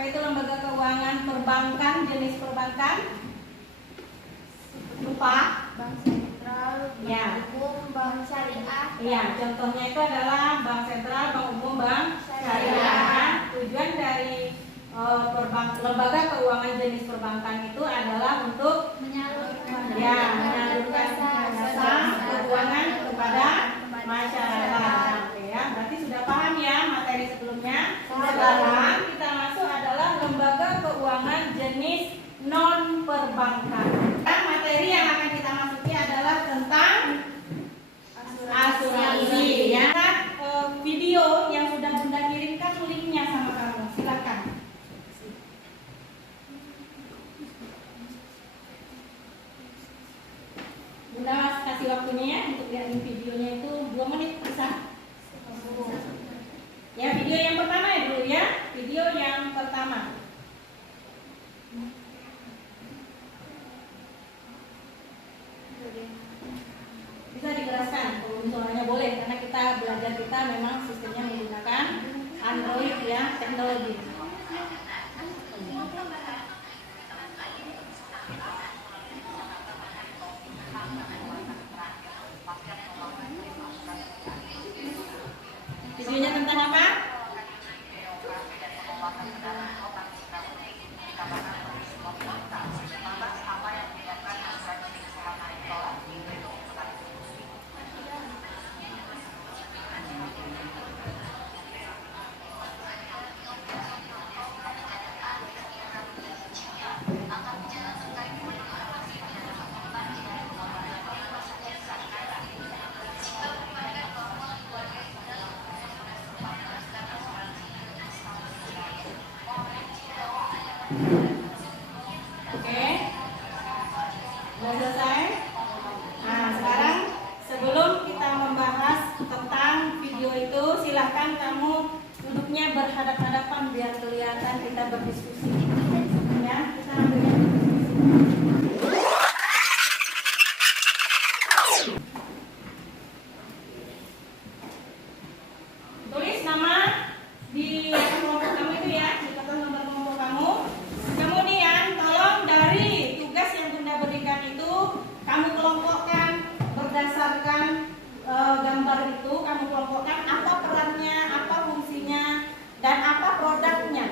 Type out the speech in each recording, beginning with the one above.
Apa itu lembaga keuangan perbankan, jenis perbankan? Lupa? Bank sentral, Ya. bank umum, bank syariah. Iya, contohnya itu adalah bank sentral, bank umum, bank syariah. Tujuan dari lembaga keuangan jenis perbankan itu adalah untuk Menyalurkan jasa keuangan kepada masyarakat. Oke ya, berarti sudah paham ya materi sebelumnya. Sekarang kita masuk adalah lembaga keuangan jenis non perbankan. Materi yang akan kita masuki adalah tentang asuransi ya. Video yang sudah Bunda kirimkan linknya sama kamu, silakan. Bunda kasih waktunya ya untuk lihat videonya itu 2 menit bisa. Ya, video yang pertama ya dulu ya, video yang pertama. Bisa dikeraskan, kalau suaranya boleh karena kita belajar kita memang sistemnya menggunakan Android ya, teknologi. Videonya tentang apa? Oke, sudah selesai. Nah, sekarang sebelum kita membahas tentang video itu, silahkan kamu duduknya berhadap-hadapan biar kelihatan kita berdiskusi. Ya, kita ambilnya berdiskusi. Tulis nama di kelompok kamu itu ya, di atas nomor kelompok kamu. Kemudian tolong dari tugas yang Bunda berikan itu kamu kelompokkan berdasarkan gambar itu, kamu kelompokkan apa perannya, apa fungsinya, dan apa produknya.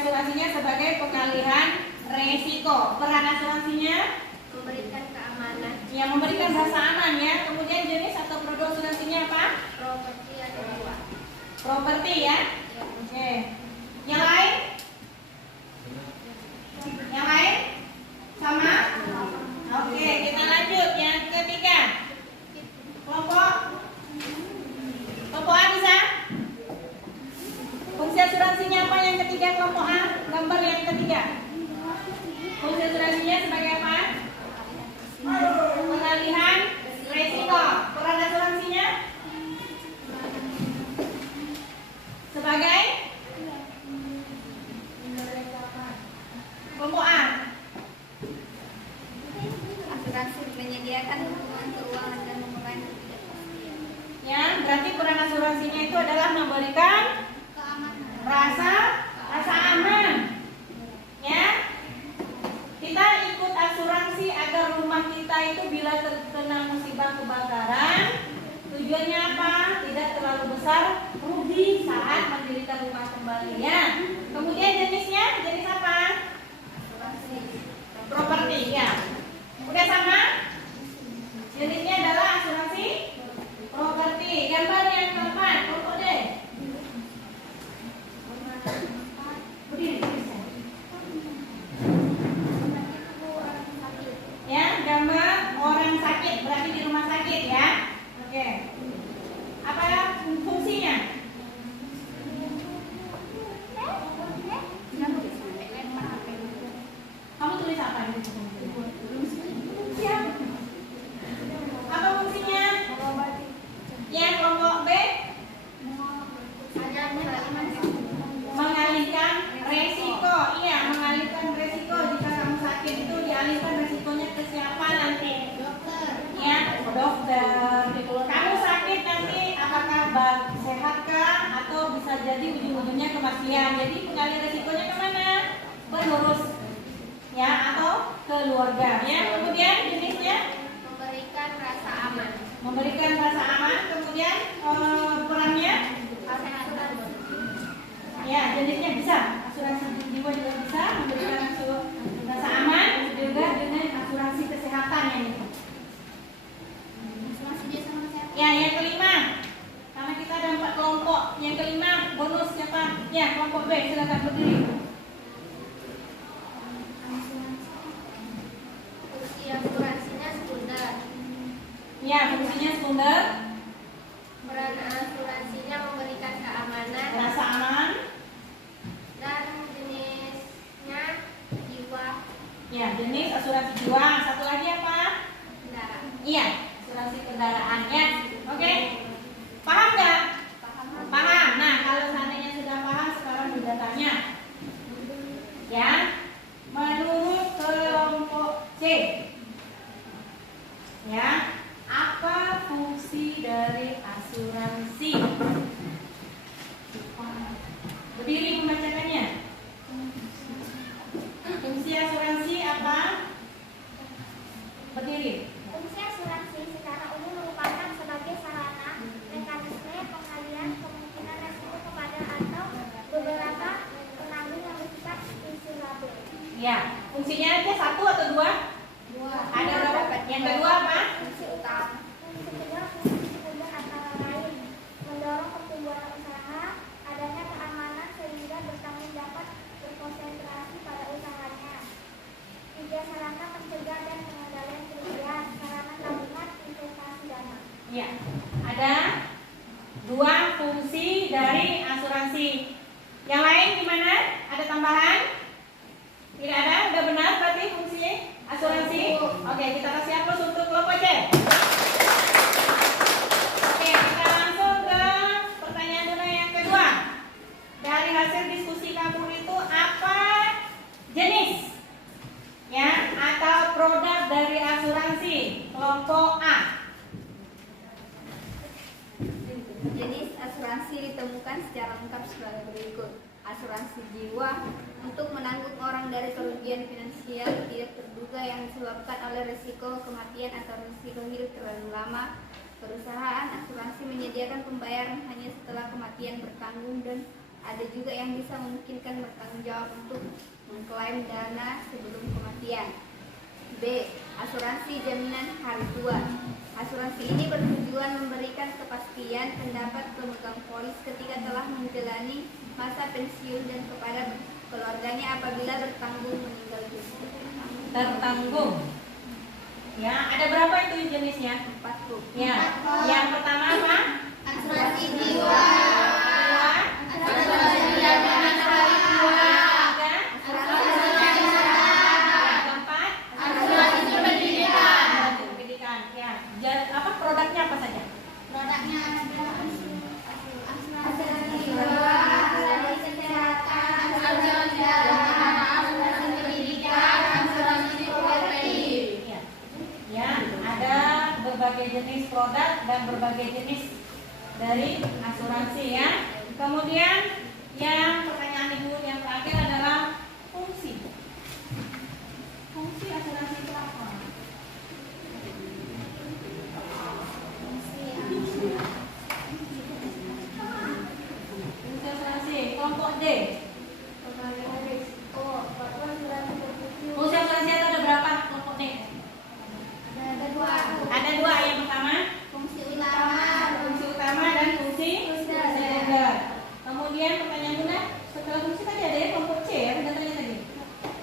asuransinya sebagai pengalihan resiko. Peran asuransinya Memberikan keamanan. yang memberikan rasa aman ya. Kemudian jenis atau produk asuransinya apa? Properti ada dua. Properti ya. Oke. Yang lain? Yang lain? Sama? Oke, kita lanjut yang ketiga. Kelompok A bisa? Fungsi asuransinya apa yang ketiga kelompok A? Gambar yang ketiga. Fungsi asuransinya sebagai apa? Pengalihan resiko. Peran asuransinya sebagai kelompok A. Asuransi menyediakan dukungan keuangan dan mengurangi ketidakpastian. Ya, berarti peran asuransinya itu adalah memberikan rasa aman. Ya. Kita ikut asuransi agar rumah kita itu bila terkena musibah kebakaran, tujuannya apa? Tidak terlalu besar rugi saat mendirikan rumah kembali ya. Kemudian jenisnya, jenis apa? Properti ya. Udah sama? Jenisnya adalah asuransi properti. Gambar yang keempat, kelompok D. Berdiri, bisa. Ya, gambar orang sakit, berarti di rumah sakit ya. Oke. Apa fungsinya? Kamu tulis apa di situ? Siap. Apa fungsinya? Ya, kelompok B mengalihkan resiko. Iya, mengalihkan resiko. Jika kamu sakit itu dialihkan resikonya ke siapa nanti? Dokter. Ya, dokter. Kamu sakit nanti apakah sehatkah atau bisa jadi ujung-ujungnya kematian. Jadi pengalih resikonya kemana? Pengurus ya atau keluarga ya. Kemudian jenisnya Memberikan rasa aman. memberikan rasa aman. Kemudian perannya ya, jenisnya bisa asuransi jiwa juga bisa memberikan rasa aman juga dengan asuransi kesehatan yang itu. Ya, yang kelima, karena kita ada 4 kelompok. Yang kelima bonus siapa? Ya, kelompok B silakan berdiri. Fungsi asuransinya sekunder. Ya, fungsinya sekunder, Peran asuransinya memberikan keamanan rasa aman. dan jenisnya jiwa Ya, jenis asuransi jiwa. Satu lagi apa? kendaraan. Iya, asuransi kendaraan ya. Oke. Paham nggak? Paham. Nah, kalau seandainya sudah paham, sekarang sudah tanya. Ya. Menurut kelompok C. Ya. Apa fungsi dari asuransi? Berdiri membacakannya. Fungsi asuransi apa? Berdiri. Fungsi asuransi secara umum merupakan sebagai sarana mekanisme pengalihan kemungkinan resiko kepada atau beberapa penanggung yang bersifat insurable. Ya, fungsinya aja satu atau dua? Ada berapa? Yang kedua apa? Fungsi utama. Fungsi kedua, fungsi sekunder antara lain mendorong pertumbuhan usaha, adanya keamanan sehingga bertanggung dapat berkonsentrasi pada usahanya. Tiga, sarana mencegah dan pengendalian kerugian, sarana tabungan investasi dana. Ya, ada 2 fungsi dari asuransi. Yang lain gimana? Ada tambahan? Tidak ada? Udah benar berarti fungsi asuransi? Oke, kita kasih aplaus untuk kelompok C. Oke, kita langsung ke pertanyaan dulu yang kedua. Dari hasil diskusi kamu itu apa jenis ya atau produk dari asuransi kelompok A? Jenis asuransi ditemukan secara lengkap sebagai berikut. Asuransi jiwa untuk menanggung orang dari kerugian finansial tidak terduga yang disebabkan oleh risiko kematian atau risiko hidup terlalu lama. Perusahaan asuransi menyediakan pembayaran hanya setelah kematian bertanggung dan Ada juga yang bisa memungkinkan bertanggung jawab untuk mengklaim dana sebelum kematian. B. Asuransi jaminan hari tua. Asuransi ini bertujuan memberikan kepastian pendapat pemegang polis ketika telah menjalani masa pensiun dan kepada keluarganya apabila bertanggung meninggal dunia. Tertanggung. Ya, ada berapa itu jenisnya? 4 Bu. Ya. Yang pertama apa? Asuransi jiwa. Kedua, Asuransi jaminan hari tua. ketiga, yang keempat, Asuransi pendidikan. pendidikan. Ya. Apa produknya apa saja? Produknya adalah asuransi jiwa, asuransi kesehatan, asuransi jalan, asuransi pendidikan, asuransi properti. Ya. Ya, ada berbagai jenis produk dan berbagai jenis dari asuransi ya. Kemudian yang pertanyaan Ibu yang terakhir adalah fungsi. Fungsi asuransi itu apa? Fungsi asuransi kelompok D. Fungsi asuransi itu ada berapa kelompok D? Ada dua. Yang pertama Fungsi utama. fungsi utama dan fungsi sekunder. Kemudian pertanyaan Bunda, setelah fungsi tadi ada ya kelompok C ya, Bunda tanya tadi.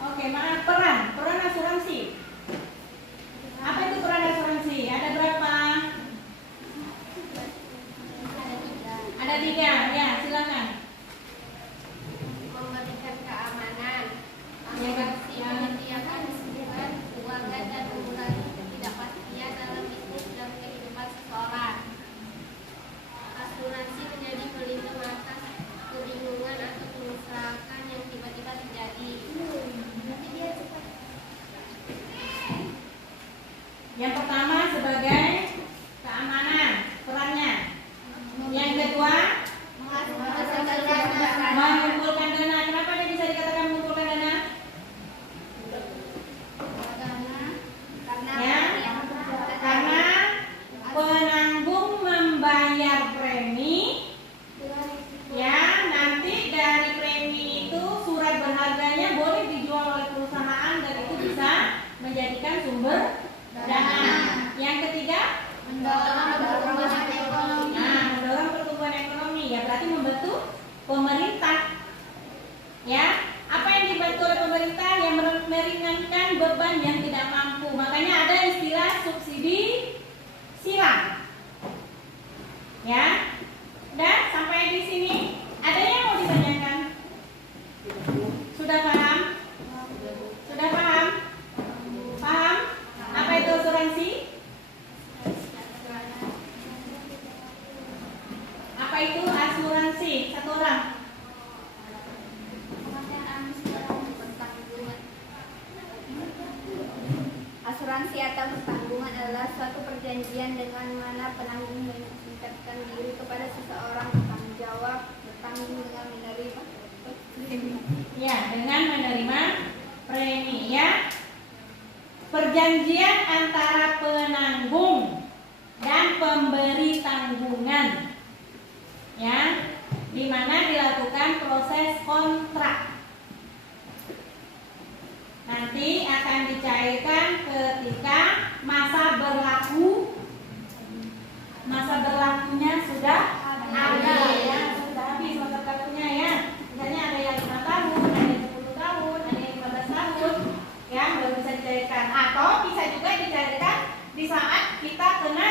Oke, maaf, peran asuransi. Apa itu peran asuransi? Ada berapa? Ada 3. Ya, silakan. Memberikan keamanan. Yang Asuransi menyediakan keseluruhan keluarga dan mengurangi ketidakpastian dalam bisnis dan kehidupan seseorang. Asuransi menjadi pelindung atas kebingungan atau kerusakan yang tiba-tiba terjadi. Yang pertama sebagai keamanan perannya. Yang kedua mengumpulkan dana. Kenapa dia bisa dikatakan mengumpulkan dana? Ya, karena penanggung membayar premi. Ya, nanti dari premi itu surat berharganya boleh dijual oleh perusahaan dan itu bisa menjadikan sumber dana. Yang ketiga, Mendorong pertumbuhan ekonomi. nah, mendorong pertumbuhan ekonomi. Ya, berarti membantu pemerintah. Ya, apa yang dibantu oleh pemerintah yang meringankan beban yang tidak mampu. Makanya ada istilah subsidi silang. Ya, udah sampai di sini. Ada yang mau ditanyakan? Sudah paham? Sudah paham? Paham? Apa itu asuransi? Apa itu asuransi? Satu orang. Asuransi atau pertanggungan adalah suatu perjanjian dengan mana penanggung meningkatkan diri kepada seseorang bertanggung jawab, bertanggung dengan menerima premi. Ya, dengan menerima premi ya. Perjanjian antara penanggung dan pemberi tanggungan. Ya, di mana dilakukan proses kontrak. Nanti akan dicairkan ketika masa berlakunya sudah ada ya, sudah habis masa berlakunya ya. Misalnya ada yang 5 tahun, ada yang 10 tahun, ada yang 15 tahun, ya baru bisa dicairkan. Atau bisa juga dicairkan di saat kita kena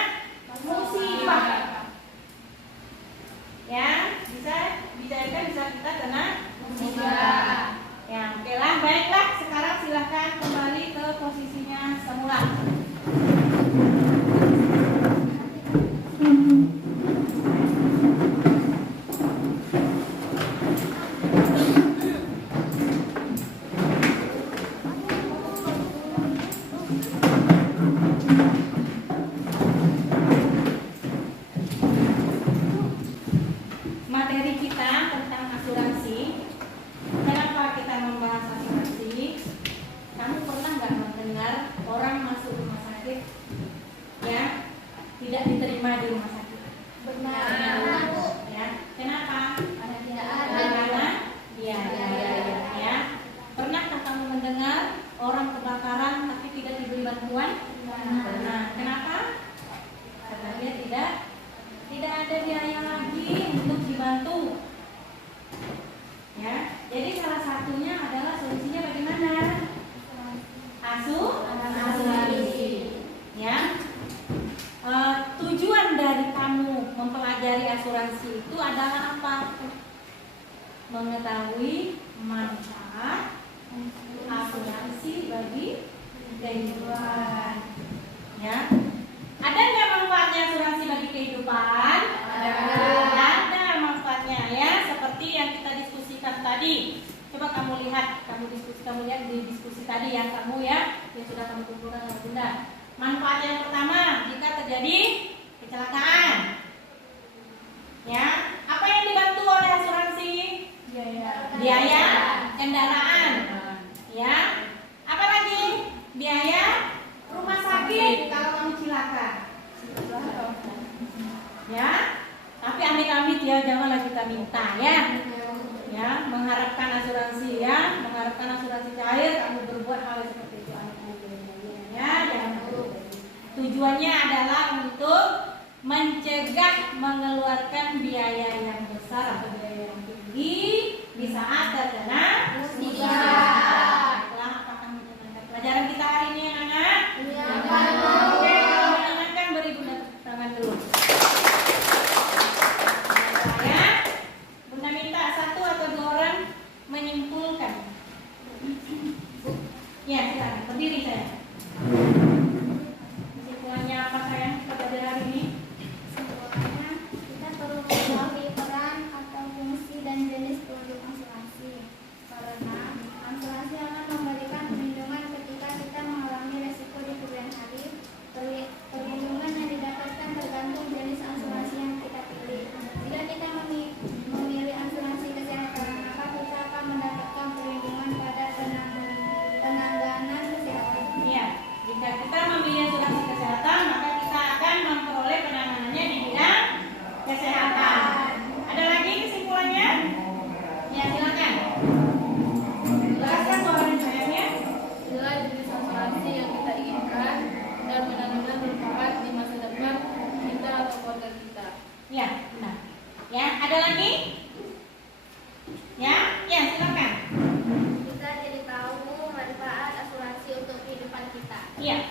musibah. Ya, bisa dicairkan di saat kita kena musibah. Ya, oke lah, baiklah. Sekarang silahkan kembali ke posisinya semula. Materi kita tentang asuransi. Kenapa kita membahas asuransi? Kamu pernah nggak mendengar orang masuk rumah sakit ya tidak diterima di rumah sakit? Benar. Ya, kenapa? Karena tidak ada apa? Mengetahui manfaat asuransi bagi kehidupan. Ya, ada nggak manfaatnya asuransi bagi kehidupan? Ada manfaatnya ya, seperti yang kita diskusikan tadi. Coba kamu lihat, kamu lihat di diskusi tadi yang kamu ya, yang sudah kamu kumpulkan sama Bunda. Manfaat yang pertama, jika terjadi kecelakaan, ya, apa yang dibantu oleh asuransi? Biaya kendaraan, ya. Apa lagi? Biaya rumah sakit kalau kamu cilaka, ya. Tapi amit-amit ya, janganlah kita minta ya. Ya, mengharapkan asuransi ya, mengharapkan asuransi cair, kamu berbuat hal seperti itu, ya, jangan dulu. Tujuannya adalah untuk mencegah mengeluarkan biaya yang besar atau biaya yang tinggi di saat terkena musibah. Apakah kamu menyenangkan pelajaran kita hari ini, anak-anak? Oke, kalau menyenangkan beri Bunda tepuk tangan dulu. Bunda minta 1 atau 2 orang menyimpulkan. Ya, silakan berdiri saya. Kesimpulannya apa sayang pada hari ini? Kesimpulannya, kita perlu mengetahui peran atau fungsi dan jenis produk asuransi. Karena asuransi akan memberikan perlindungan ketika kita mengalami resiko di kemudian hari. Perlindungan yang didapatkan tergantung jenis asuransi yang kita pilih. Jika kita memilih asuransi kesehatan, maka kita akan mendapatkan perlindungan pada penanganan kesehatan. Iya, jika kita memilih asuransi kesehatan, maka kita akan memperoleh penanganannya di bidang kesehatan. Ada lagi kesimpulannya? Ya, silakan. Jelaskan soalnya sayangnya. Inilah jenis asuransi yang kita inginkan dan benar-benar bermanfaat di masa depan kita atau keluarga kita. Ya, benar. Ya, ada lagi? Ya, silakan. Kita jadi tahu manfaat asuransi untuk kehidupan kita. Iya.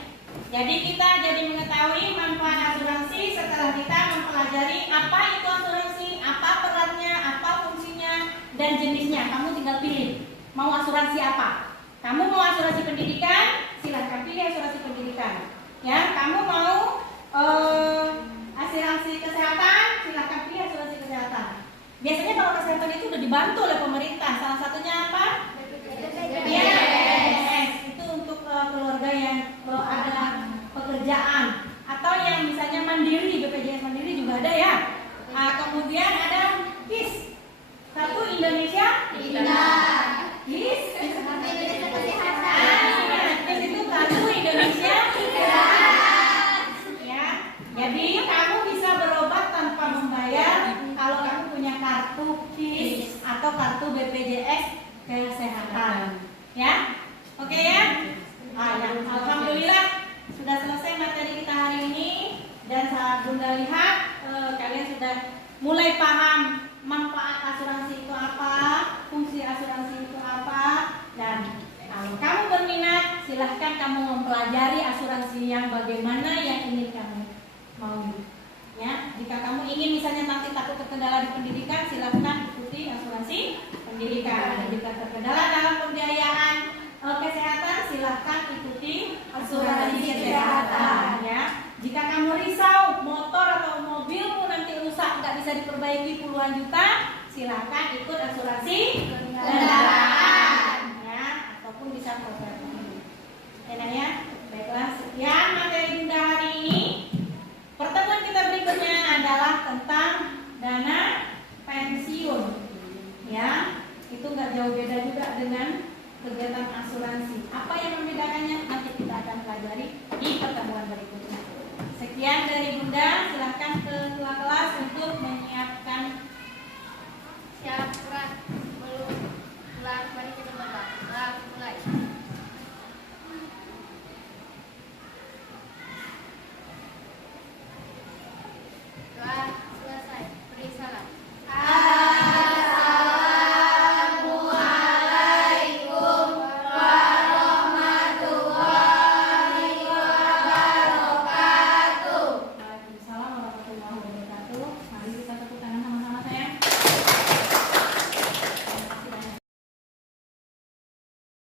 Jadi kita jadi mengetahui manfaat asuransi setelah kita mempelajari apa itu asuransi, apa perannya, apa fungsinya, dan jenisnya. Kamu tinggal pilih mau asuransi apa. Kamu mau asuransi pendidikan, silahkan pilih asuransi pendidikan. Ya, kamu mau asuransi kesehatan, silahkan pilih asuransi kesehatan. Biasanya kalau kesehatan itu udah dibantu oleh pemerintah. Salah satunya apa? BPJS. Itu untuk keluarga yang ada pekerjaan atau yang misalnya mandiri, BPJS mandiri juga ada ya. Kemudian ada KIS, Kartu Indonesia Pintar. KIS, KIS itu Kartu Indonesia Pintar. Ya, jadi kamu bisa berobat tanpa membayar kalau kamu punya kartu KIS atau kartu BPJS kesehatan. Ya, oke ya. Ya. Alhamdulillah sudah selesai materi kita hari ini dan saat Bunda lihat kalian sudah mulai paham manfaat asuransi itu apa, fungsi asuransi itu apa, dan kalau kamu berminat silahkan kamu mempelajari asuransi yang bagaimana yang ingin kamu mau. Ya, jika kamu ingin misalnya nanti takut terkendala di pendidikan, silahkan ikuti asuransi pendidikan. Dan jika terkendala dalam pembiayaan kesehatan, silahkan ikuti asuransi kesehatan. Ya, jika kamu risau motor atau mobilmu nanti rusak nggak bisa diperbaiki puluhan juta, silahkan ikut asuransi kendaraan. Ya, ataupun bisa properti. Ya, baiklah sekian materi Bunda hari ini. Pertemuan kita berikutnya adalah tentang dana pensiun. Ya, itu nggak jauh beda juga dengan kegiatan asuransi. Apa yang membedakannya nanti kita akan pelajari di pertemuan berikutnya. Sekian dari Bunda, silahkan